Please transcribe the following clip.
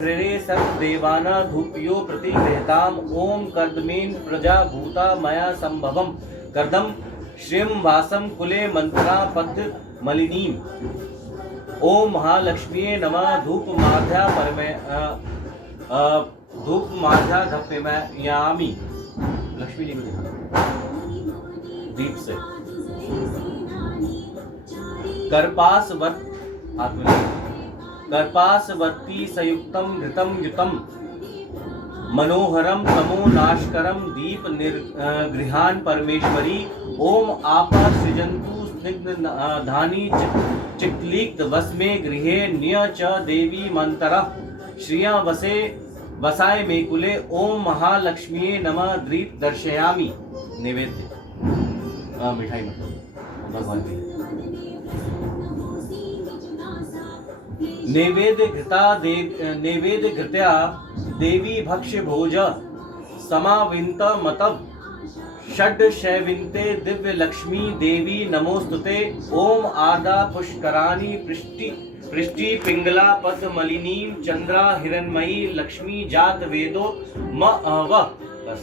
ऋरे सर्वदेवाना धूप्यो प्रतिगृहताम ओम कर्दमेन प्रजा भूता मया संभवम कर्दम श्रियं वासम कुले मंत्रा पद्य मलिनीम। ओम महालक्ष्मीये नमः। धूप माध्या धूप माध्या धप्ययामि। लक्ष्मी जी को दिखा दीप से कर्पासवत् कर्पासवर्ती संयुक्तम घृतम युतम मनोहरम तमो नाशकरम दीप निर्गृहान परमेश्वरी। ओम आपा सृजन्तु स्निग्ध धानी चिक्लिक्त वस्मे गृहे न्य च देवी मंतरः श्रिया वसे वसाय मे कुले। ओम महालक्ष्मीये नमः। दीप दर्शयामि। नैवेद्य मिठाई मतलब भगवान की नैवेद्य घृत्या देवी भक्ष्य भोज समाविंत मतव षड शैविंते दिव्य लक्ष्मी देवी नमोस्तुते। ओम आदा पुष्कराणि पृष्टि पिंगला पद्म मलिनीम चंद्रा हिरण्मयी लक्ष्मी जात वेदो म बस।